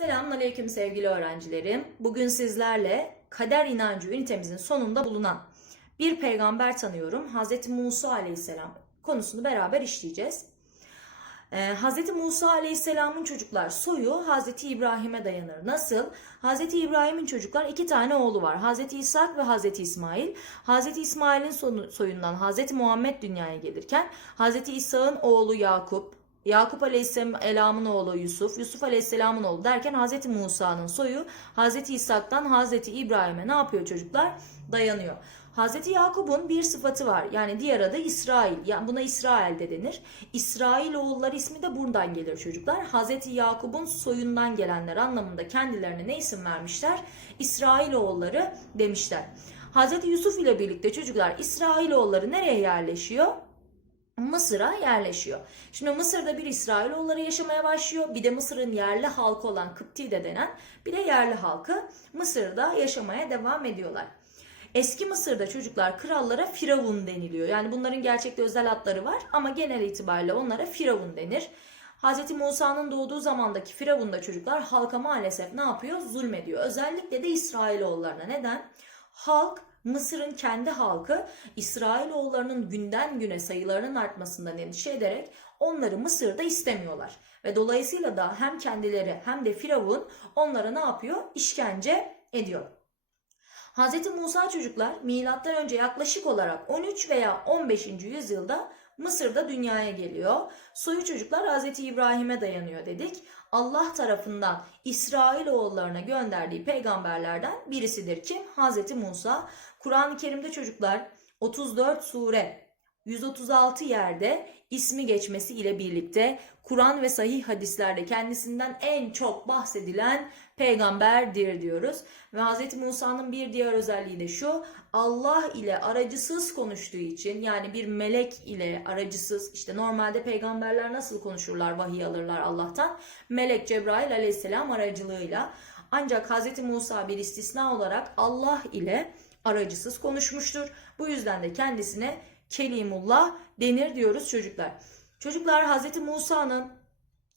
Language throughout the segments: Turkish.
Selamünaleyküm sevgili öğrencilerim. Bugün sizlerle kader inancı ünitemizin sonunda bulunan bir peygamber tanıyorum. Hazreti Musa Aleyhisselam konusunu beraber işleyeceğiz. Ee, Hz. Musa Aleyhisselam'ın çocuklar soyu Hazreti İbrahim'e dayanır. Nasıl? Hazreti İbrahim'in çocuklar iki tane oğlu var. Hazreti İshak ve Hazreti İsmail. Hazreti İsmail'in soyundan Hazreti Muhammed dünyaya gelirken Hazreti İshak'ın oğlu Yakup, Yakup Aleyhisselam'ın oğlu Yusuf, Yusuf Aleyhisselam'ın oğlu derken Hazreti Musa'nın soyu Hazreti İshak'tan Hazreti İbrahim'e ne yapıyor çocuklar? Dayanıyor. Hazreti Yakup'un bir sıfatı var. Yani diğer adı İsrail. Yani buna İsrail de denir. İsrail oğulları ismi de buradan gelir çocuklar. Hazreti Yakup'un soyundan gelenler anlamında kendilerine ne isim vermişler? İsrail oğulları demişler. Hazreti Yusuf ile birlikte çocuklar İsrail oğulları nereye yerleşiyor? Mısır'a yerleşiyor. Şimdi Mısır'da bir İsrailoğulları yaşamaya başlıyor. Bir de Mısır'ın yerli halkı olan Kıpti de denen bir de yerli halkı Mısır'da yaşamaya devam ediyorlar. Eski Mısır'da çocuklar krallara firavun deniliyor. Yani bunların gerçekte özel adları var ama genel itibariyle onlara firavun denir. Hz. Musa'nın doğduğu zamandaki firavun da çocuklar halka maalesef ne yapıyor? Zulmediyor. Özellikle de İsrailoğullarına. Neden? Halk Mısır'ın kendi halkı İsrailoğullarının günden güne sayılarının artmasından endişe ederek onları Mısır'da istemiyorlar. Ve dolayısıyla da hem kendileri hem de Firavun onlara ne yapıyor? İşkence ediyor. Hz. Musa çocuklar önce yaklaşık olarak 13 veya 15. yüzyılda Mısır'da dünyaya geliyor. Soyu çocuklar Hz. İbrahim'e dayanıyor dedik. Allah tarafından İsrailoğullarına gönderdiği peygamberlerden birisidir kim? Hz. Musa. Kur'an-ı Kerim'de çocuklar 34 sure 136 yerde ismi geçmesi ile birlikte Kur'an ve sahih hadislerde kendisinden en çok bahsedilen peygamberdir diyoruz. Ve Hz. Musa'nın bir diğer özelliği de şu. Allah ile aracısız konuştuğu için yani bir melek ile aracısız işte normalde peygamberler nasıl konuşurlar vahiy alırlar Allah'tan. Melek Cebrail aleyhisselam aracılığıyla. Ancak Hz. Musa bir istisna olarak Allah ile aracısız konuşmuştur. Bu yüzden de kendisine Kelimullah denir diyoruz çocuklar. Çocuklar Hz. Musa'nın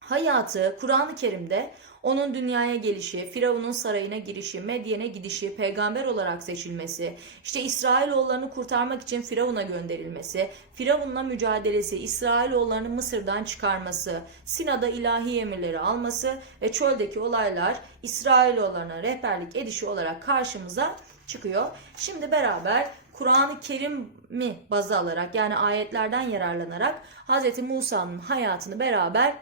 hayatı Kur'an-ı Kerim'de onun dünyaya gelişi, Firavun'un sarayına girişi, Medyen'e gidişi, peygamber olarak seçilmesi, işte İsrailoğullarını kurtarmak için Firavun'a gönderilmesi, Firavun'la mücadelesi, İsrailoğullarını Mısır'dan çıkarması, Sina'da ilahi emirleri alması ve çöldeki olaylar İsrailoğullarına rehberlik edişi olarak karşımıza çıkıyor. Şimdi beraber Kur'an-ı Kerim'i baz alarak yani ayetlerden yararlanarak Hz. Musa'nın hayatını beraber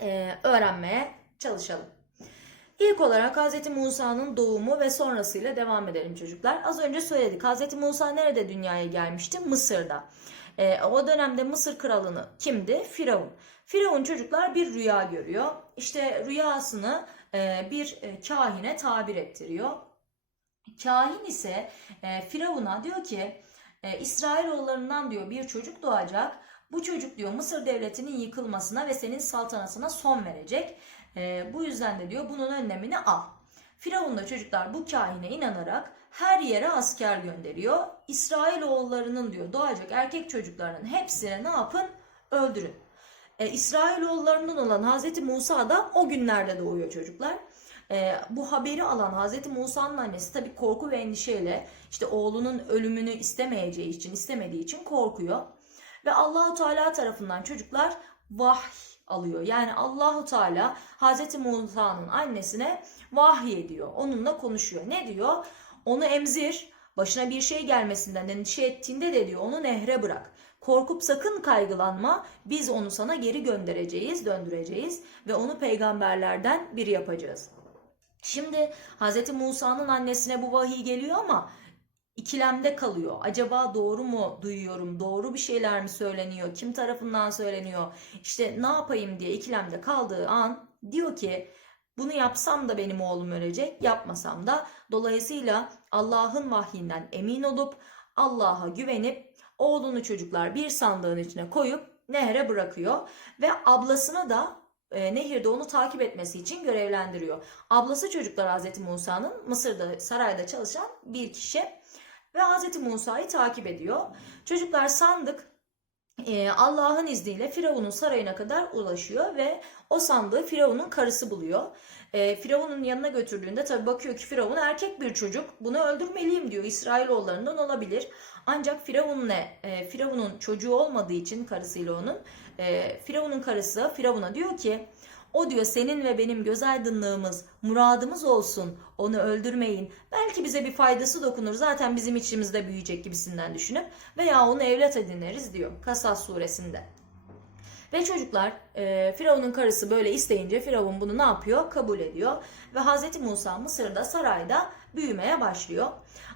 e, öğrenmeye çalışalım. İlk olarak Hz. Musa'nın doğumu ve sonrasıyla devam edelim çocuklar. Az önce söyledik. Hz. Musa nerede dünyaya gelmişti? Mısır'da. E, o dönemde Mısır kralını kimdi? Firavun. Firavun çocuklar bir rüya görüyor. İşte rüyasını e, bir e, kahine tabir ettiriyor. Kahin ise e, Firavun'a diyor ki e, İsrailoğullarından diyor bir çocuk doğacak. Bu çocuk diyor Mısır devletinin yıkılmasına ve senin saltanatına son verecek. E, bu yüzden de diyor bunun önlemini al. Firavun da çocuklar bu kahine inanarak her yere asker gönderiyor. İsrailoğullarının diyor doğacak erkek çocuklarının hepsine ne yapın? Öldürün. E, İsrailoğullarından olan Hazreti Musa da o günlerde doğuyor çocuklar. E, bu haberi alan Hazreti Musa'nın annesi tabii korku ve endişeyle işte oğlunun ölümünü istemeyeceği için, istemediği için korkuyor. Ve Allahu Teala tarafından çocuklar vahiy alıyor. Yani Allahu Teala Hazreti Musa'nın annesine vahiy ediyor. Onunla konuşuyor. Ne diyor? Onu emzir. Başına bir şey gelmesinden endişe ettiğinde de diyor onu nehre bırak. Korkup sakın kaygılanma. Biz onu sana geri göndereceğiz, döndüreceğiz ve onu peygamberlerden biri yapacağız. Şimdi Hz. Musa'nın annesine bu vahiy geliyor ama ikilemde kalıyor. Acaba doğru mu duyuyorum? Doğru bir şeyler mi söyleniyor? Kim tarafından söyleniyor? İşte ne yapayım diye ikilemde kaldığı an diyor ki bunu yapsam da benim oğlum ölecek, yapmasam da. Dolayısıyla Allah'ın vahyinden emin olup Allah'a güvenip oğlunu çocuklar bir sandığın içine koyup nehre bırakıyor ve ablasını da e, nehirde onu takip etmesi için görevlendiriyor. Ablası çocuklar Hazreti Musa'nın Mısır'da sarayda çalışan bir kişi ve Hazreti Musa'yı takip ediyor. Çocuklar sandık e, Allah'ın izniyle Firavun'un sarayına kadar ulaşıyor ve o sandığı Firavun'un karısı buluyor. E, Firavun'un yanına götürdüğünde tabi bakıyor ki Firavun erkek bir çocuk. Bunu öldürmeliyim diyor. İsrailoğullarından olabilir. Ancak Firavun'un ne? E, Firavun'un çocuğu olmadığı için karısıyla onun. E, Firavun'un karısı Firavun'a diyor ki o diyor senin ve benim göz aydınlığımız, muradımız olsun. Onu öldürmeyin. Belki bize bir faydası dokunur. Zaten bizim içimizde büyüyecek gibisinden düşünüp veya onu evlat ediniriz diyor Kasas suresinde. Ve çocuklar e, Firavun'un karısı böyle isteyince Firavun bunu ne yapıyor? Kabul ediyor. Ve Hazreti Musa Mısır'da sarayda büyümeye başlıyor.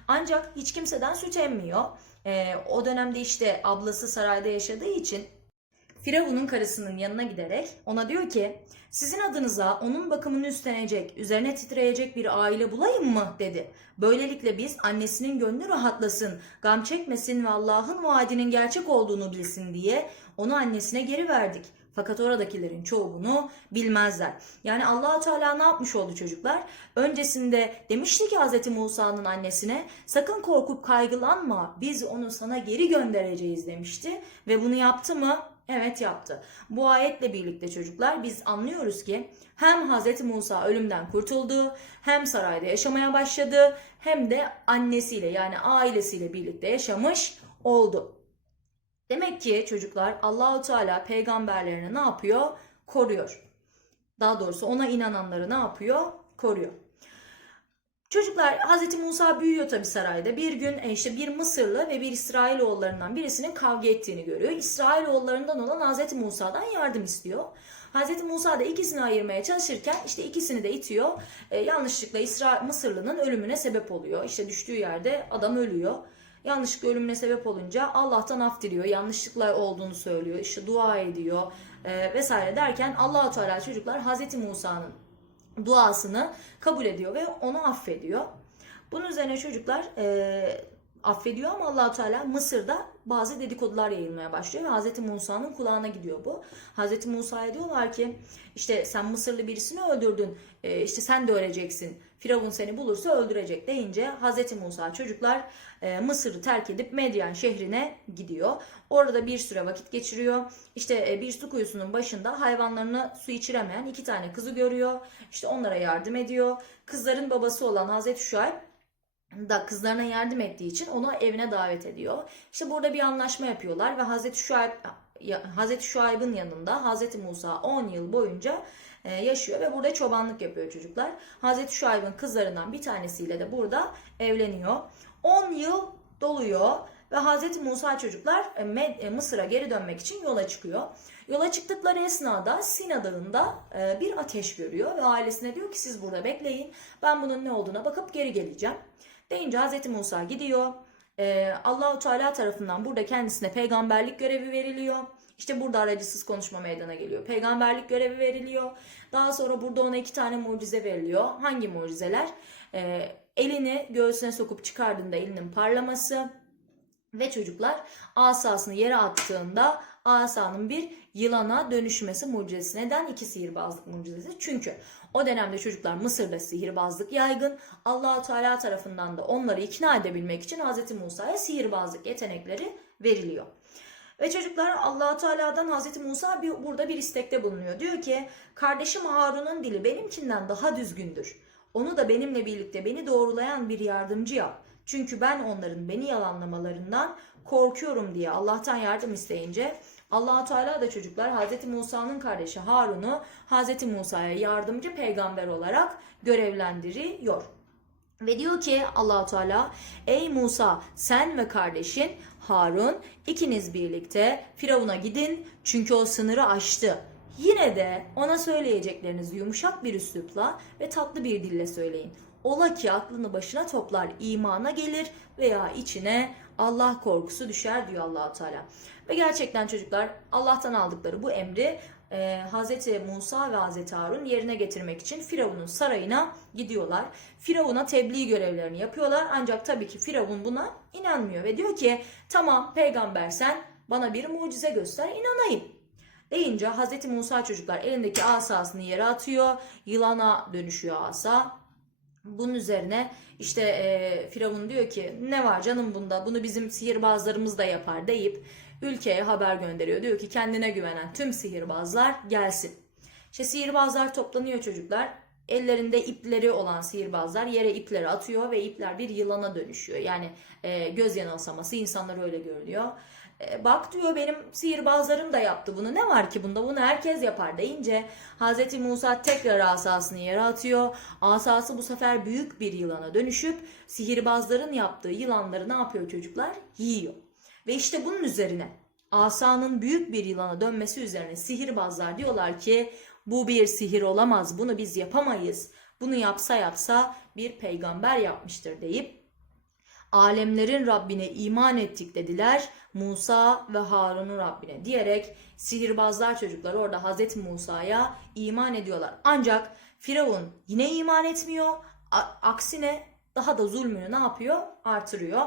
Ancak hiç kimseden süt emmiyor. E, o dönemde işte ablası sarayda yaşadığı için Firavun'un karısının yanına giderek ona diyor ki sizin adınıza onun bakımını üstlenecek, üzerine titreyecek bir aile bulayım mı dedi. Böylelikle biz annesinin gönlü rahatlasın, gam çekmesin ve Allah'ın vaadinin gerçek olduğunu bilsin diye onu annesine geri verdik. Fakat oradakilerin çoğu bunu bilmezler. Yani Allahu Teala ne yapmış oldu çocuklar? Öncesinde demişti ki Hz. Musa'nın annesine sakın korkup kaygılanma biz onu sana geri göndereceğiz demişti. Ve bunu yaptı mı? Evet yaptı. Bu ayetle birlikte çocuklar biz anlıyoruz ki hem Hz. Musa ölümden kurtuldu, hem sarayda yaşamaya başladı, hem de annesiyle yani ailesiyle birlikte yaşamış oldu. Demek ki çocuklar Allahu Teala peygamberlerini ne yapıyor? Koruyor. Daha doğrusu ona inananları ne yapıyor? Koruyor. Çocuklar Hz. Musa büyüyor tabi sarayda. Bir gün e, işte bir Mısırlı ve bir İsrailoğullarından birisinin kavga ettiğini görüyor. İsrailoğullarından olan Hz. Musa'dan yardım istiyor. Hz. Musa da ikisini ayırmaya çalışırken işte ikisini de itiyor. E, yanlışlıkla İsra Mısırlı'nın ölümüne sebep oluyor. İşte düştüğü yerde adam ölüyor. Yanlışlıkla ölümüne sebep olunca Allah'tan af diliyor. Yanlışlıkla olduğunu söylüyor. İşte dua ediyor e, vesaire derken Allahu Teala çocuklar Hz. Musa'nın duasını kabul ediyor ve onu affediyor. Bunun üzerine çocuklar e, affediyor ama Allahu Teala Mısır'da bazı dedikodular yayılmaya başlıyor ve Hz. Musa'nın kulağına gidiyor bu. Hz. Musa'ya diyorlar ki işte sen Mısırlı birisini öldürdün e, işte sen de öleceksin. Firavun seni bulursa öldürecek deyince Hz. Musa çocuklar e, Mısır'ı terk edip Medyan şehrine gidiyor. Orada bir süre vakit geçiriyor. İşte e, bir su kuyusunun başında hayvanlarına su içiremeyen iki tane kızı görüyor. İşte onlara yardım ediyor. Kızların babası olan Hazreti Şuayb da kızlarına yardım ettiği için onu evine davet ediyor. İşte burada bir anlaşma yapıyorlar ve Hazreti Şuayb Hazreti Şuayb'ın yanında Hazreti Musa 10 yıl boyunca yaşıyor ve burada çobanlık yapıyor çocuklar. Hazreti Şuayb'ın kızlarından bir tanesiyle de burada evleniyor. 10 yıl doluyor ve Hazreti Musa çocuklar e, e, Mısır'a geri dönmek için yola çıkıyor. Yola çıktıkları esnada Sina Dağı'nda bir ateş görüyor ve ailesine diyor ki siz burada bekleyin. Ben bunun ne olduğuna bakıp geri geleceğim. Deyince Hazreti Musa gidiyor. Allahu Teala tarafından burada kendisine peygamberlik görevi veriliyor. İşte burada aracısız konuşma meydana geliyor. Peygamberlik görevi veriliyor. Daha sonra burada ona iki tane mucize veriliyor. Hangi mucizeler? Ee, elini göğsüne sokup çıkardığında elinin parlaması ve çocuklar asasını yere attığında asanın bir yılana dönüşmesi mucizesi. Neden? iki sihirbazlık mucizesi. Çünkü o dönemde çocuklar Mısır'da sihirbazlık yaygın. Allahu Teala tarafından da onları ikna edebilmek için Hz. Musa'ya sihirbazlık yetenekleri veriliyor. Ve çocuklar allah Teala'dan Hazreti Musa bir, burada bir istekte bulunuyor. Diyor ki kardeşim Harun'un dili benimkinden daha düzgündür. Onu da benimle birlikte beni doğrulayan bir yardımcı yap. Çünkü ben onların beni yalanlamalarından korkuyorum diye Allah'tan yardım isteyince allah Teala da çocuklar Hazreti Musa'nın kardeşi Harun'u Hazreti Musa'ya yardımcı peygamber olarak görevlendiriyor. Ve diyor ki allah Teala ey Musa sen ve kardeşin Harun ikiniz birlikte Firavun'a gidin çünkü o sınırı aştı. Yine de ona söyleyeceklerinizi yumuşak bir üslupla ve tatlı bir dille söyleyin. Ola ki aklını başına toplar, imana gelir veya içine Allah korkusu düşer diyor Allahu Teala. Ve gerçekten çocuklar Allah'tan aldıkları bu emri e, Hz. Musa ve Hz. Harun yerine getirmek için Firavun'un sarayına gidiyorlar. Firavun'a tebliğ görevlerini yapıyorlar ancak tabii ki Firavun buna inanmıyor ve diyor ki tamam peygamber sen bana bir mucize göster inanayım. Deyince Hz. Musa çocuklar elindeki asasını yere atıyor. Yılana dönüşüyor asa. Bunun üzerine işte e, Firavun diyor ki ne var canım bunda bunu bizim sihirbazlarımız da yapar deyip ülkeye haber gönderiyor. Diyor ki kendine güvenen tüm sihirbazlar gelsin. İşte sihirbazlar toplanıyor çocuklar. ellerinde ipleri olan sihirbazlar yere ipleri atıyor ve ipler bir yılana dönüşüyor. Yani e, göz yanılsaması insanlar öyle görünüyor. E, bak diyor benim sihirbazlarım da yaptı bunu. Ne var ki bunda? Bunu herkes yapar deyince Hz. Musa tekrar asasını yere atıyor. Asası bu sefer büyük bir yılana dönüşüp sihirbazların yaptığı yılanları ne yapıyor çocuklar? Yiyor. Ve işte bunun üzerine asanın büyük bir yılana dönmesi üzerine sihirbazlar diyorlar ki bu bir sihir olamaz. Bunu biz yapamayız. Bunu yapsa yapsa bir peygamber yapmıştır deyip alemlerin Rabbine iman ettik dediler. Musa ve Harun'un Rabbine diyerek sihirbazlar çocuklar orada Hazreti Musa'ya iman ediyorlar. Ancak Firavun yine iman etmiyor. Aksine daha da zulmünü ne yapıyor? Artırıyor.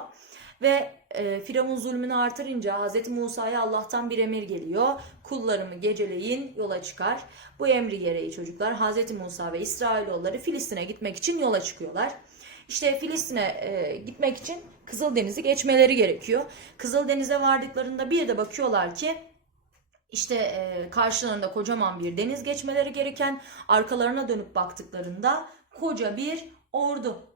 Ve e, Firavun zulmünü artırınca Hazreti Musa'ya Allah'tan bir emir geliyor. Kullarımı geceleyin yola çıkar. Bu emri gereği çocuklar Hazreti Musa ve İsrailoğulları Filistin'e gitmek için yola çıkıyorlar. İşte Filistin'e e, gitmek için Kızıldeniz'i geçmeleri gerekiyor. Kızıldeniz'e vardıklarında bir de bakıyorlar ki işte e, karşılarında kocaman bir deniz geçmeleri gereken arkalarına dönüp baktıklarında koca bir ordu.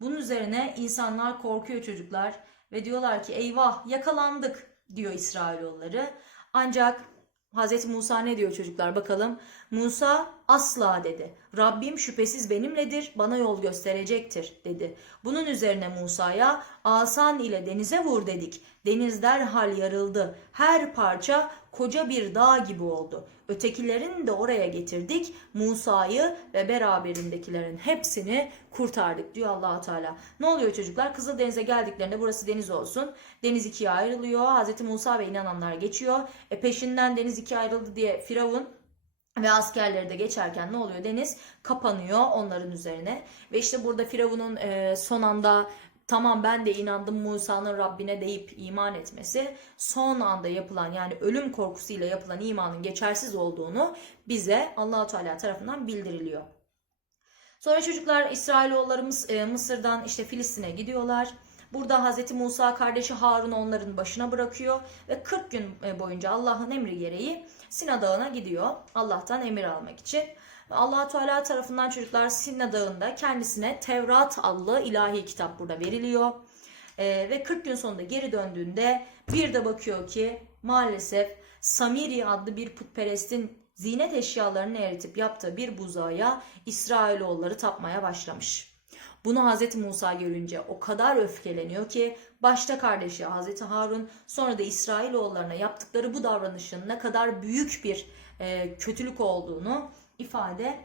Bunun üzerine insanlar korkuyor çocuklar ve diyorlar ki eyvah yakalandık diyor İsrailoğulları. Ancak Hz. Musa ne diyor çocuklar bakalım. Musa asla dedi. Rabbim şüphesiz benimledir, bana yol gösterecektir dedi. Bunun üzerine Musa'ya asan ile denize vur dedik. Deniz derhal yarıldı. Her parça koca bir dağ gibi oldu. Ötekilerini de oraya getirdik. Musa'yı ve beraberindekilerin hepsini kurtardık diyor allah Teala. Ne oluyor çocuklar? Kızıldeniz'e geldiklerinde burası deniz olsun. Deniz ikiye ayrılıyor. Hz. Musa ve inananlar geçiyor. E peşinden deniz ikiye ayrıldı diye Firavun ve askerleri de geçerken ne oluyor? Deniz kapanıyor onların üzerine. Ve işte burada Firavun'un e, son anda tamam ben de inandım Musa'nın Rabbine deyip iman etmesi son anda yapılan yani ölüm korkusuyla yapılan imanın geçersiz olduğunu bize Allahu Teala tarafından bildiriliyor. Sonra çocuklar İsrailoğulları Mıs- e, Mısır'dan işte Filistin'e gidiyorlar. Burada Hazreti Musa kardeşi Harun onların başına bırakıyor ve 40 gün e, boyunca Allah'ın emri gereği Sina Dağı'na gidiyor Allah'tan emir almak için. Allah Teala tarafından çocuklar Sina Dağı'nda kendisine Tevrat adlı ilahi kitap burada veriliyor. Ee, ve 40 gün sonunda geri döndüğünde bir de bakıyor ki maalesef Samiri adlı bir putperestin zinet eşyalarını eritip yaptığı bir buzağa İsrailoğulları tapmaya başlamış. Bunu Hz. Musa görünce o kadar öfkeleniyor ki başta kardeşi Hz. Harun sonra da İsrailoğullarına yaptıkları bu davranışın ne kadar büyük bir e, kötülük olduğunu ifade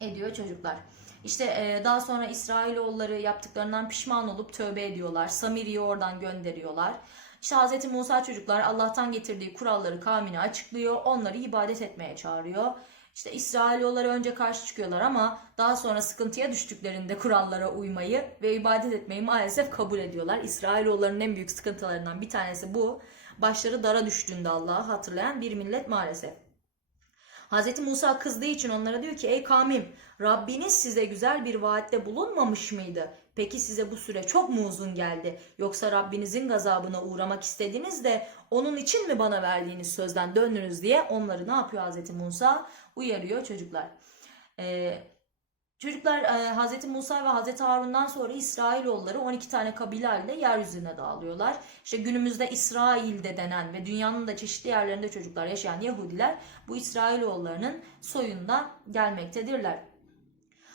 ediyor çocuklar. İşte e, daha sonra İsrailoğulları yaptıklarından pişman olup tövbe ediyorlar. Samiri'yi oradan gönderiyorlar. İşte Hz. Musa çocuklar Allah'tan getirdiği kuralları kavmine açıklıyor. Onları ibadet etmeye çağırıyor. İşte İsrailoğulları önce karşı çıkıyorlar ama daha sonra sıkıntıya düştüklerinde kurallara uymayı ve ibadet etmeyi maalesef kabul ediyorlar. İsrailoğullarının en büyük sıkıntılarından bir tanesi bu. Başları dara düştüğünde Allah'ı hatırlayan bir millet maalesef. Hz. Musa kızdığı için onlara diyor ki ey kavmim Rabbiniz size güzel bir vaatte bulunmamış mıydı? Peki size bu süre çok mu uzun geldi? Yoksa Rabbinizin gazabına uğramak istediniz de onun için mi bana verdiğiniz sözden döndünüz diye onları ne yapıyor Hz. Musa? Uyarıyor çocuklar. Ee, çocuklar e, Hz. Musa ve Hz. Harun'dan sonra İsrailoğulları 12 tane kabile halinde yeryüzüne dağılıyorlar. İşte günümüzde İsrail'de denen ve dünyanın da çeşitli yerlerinde çocuklar yaşayan Yahudiler bu İsrailoğullarının soyundan gelmektedirler.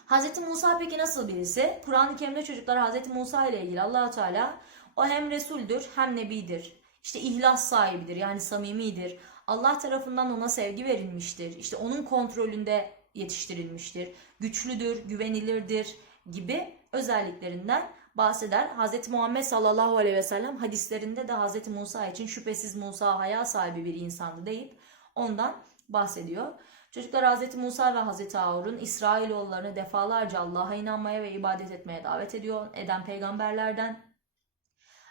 Hz. Musa peki nasıl birisi? Kur'an-ı Kerim'de çocuklar Hz. Musa ile ilgili allah Teala o hem Resul'dür hem Nebidir. İşte ihlas sahibidir yani samimidir. Allah tarafından ona sevgi verilmiştir. İşte onun kontrolünde yetiştirilmiştir. Güçlüdür, güvenilirdir gibi özelliklerinden bahseder. Hz. Muhammed sallallahu aleyhi ve sellem hadislerinde de Hz. Musa için şüphesiz Musa haya sahibi bir insandı deyip ondan bahsediyor. Çocuklar Hz. Musa ve Hz. Harun İsrailoğullarını defalarca Allah'a inanmaya ve ibadet etmeye davet ediyor eden peygamberlerden.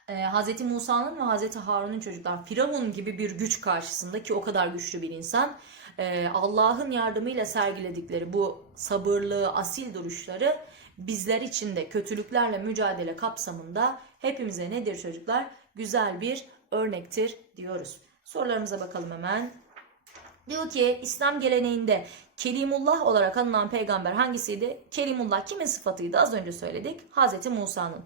Ee, Hz. Musa'nın ve Hz. Harun'un çocuklar Firavun gibi bir güç karşısında ki o kadar güçlü bir insan e, Allah'ın yardımıyla sergiledikleri bu sabırlı, asil duruşları bizler için de kötülüklerle mücadele kapsamında hepimize nedir çocuklar? Güzel bir örnektir diyoruz. Sorularımıza bakalım hemen. Diyor ki İslam geleneğinde Kelimullah olarak anılan peygamber hangisiydi? Kelimullah kimin sıfatıydı? Az önce söyledik. Hazreti Musa'nın.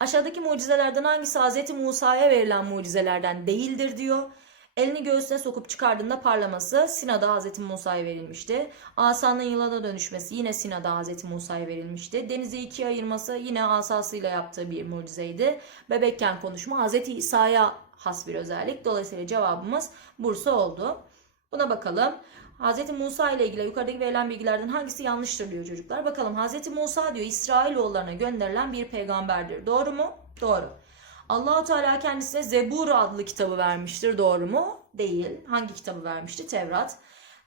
Aşağıdaki mucizelerden hangisi Hazreti Musa'ya verilen mucizelerden değildir diyor. Elini göğsüne sokup çıkardığında parlaması Sina'da Hazreti Musa'ya verilmişti. Asanın yılana dönüşmesi yine Sina'da Hazreti Musa'ya verilmişti. Denizi ikiye ayırması yine asasıyla yaptığı bir mucizeydi. Bebekken konuşma Hazreti İsa'ya has bir özellik. Dolayısıyla cevabımız Bursa oldu. Buna bakalım. Hz. Musa ile ilgili yukarıdaki verilen bilgilerden hangisi yanlıştır diyor çocuklar. Bakalım Hz. Musa diyor İsrailoğullarına gönderilen bir peygamberdir. Doğru mu? Doğru. Allahu Teala kendisine Zebur adlı kitabı vermiştir. Doğru mu? Değil. Hangi kitabı vermişti? Tevrat.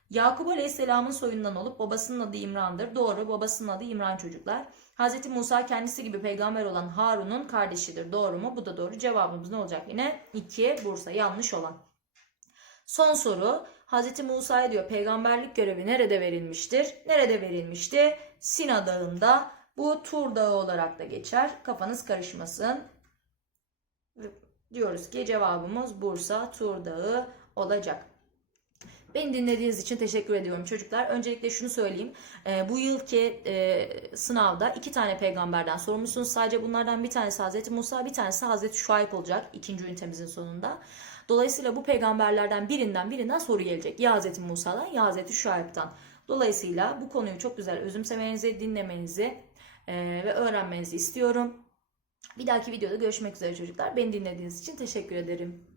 Yakup Aleyhisselam'ın soyundan olup babasının adı İmran'dır. Doğru. Babasının adı İmran çocuklar. Hz. Musa kendisi gibi peygamber olan Harun'un kardeşidir. Doğru mu? Bu da doğru. Cevabımız ne olacak yine? 2. Bursa. Yanlış olan. Son soru. Hz. Musa'ya diyor peygamberlik görevi nerede verilmiştir? Nerede verilmişti? Sina Dağı'nda. Bu Tur Dağı olarak da geçer. Kafanız karışmasın. Diyoruz ki cevabımız Bursa Tur Dağı olacak. Beni dinlediğiniz için teşekkür ediyorum çocuklar. Öncelikle şunu söyleyeyim. Ee, bu yılki e, sınavda iki tane peygamberden sorumlusunuz. Sadece bunlardan bir tanesi Hazreti Musa, bir tanesi Hazreti Şuayb olacak ikinci ünitemizin sonunda. Dolayısıyla bu peygamberlerden birinden birinden soru gelecek. Ya Hazreti Musa'dan ya Hazreti Şuayb'dan. Dolayısıyla bu konuyu çok güzel özümsemenizi, dinlemenizi e, ve öğrenmenizi istiyorum. Bir dahaki videoda görüşmek üzere çocuklar. Beni dinlediğiniz için teşekkür ederim.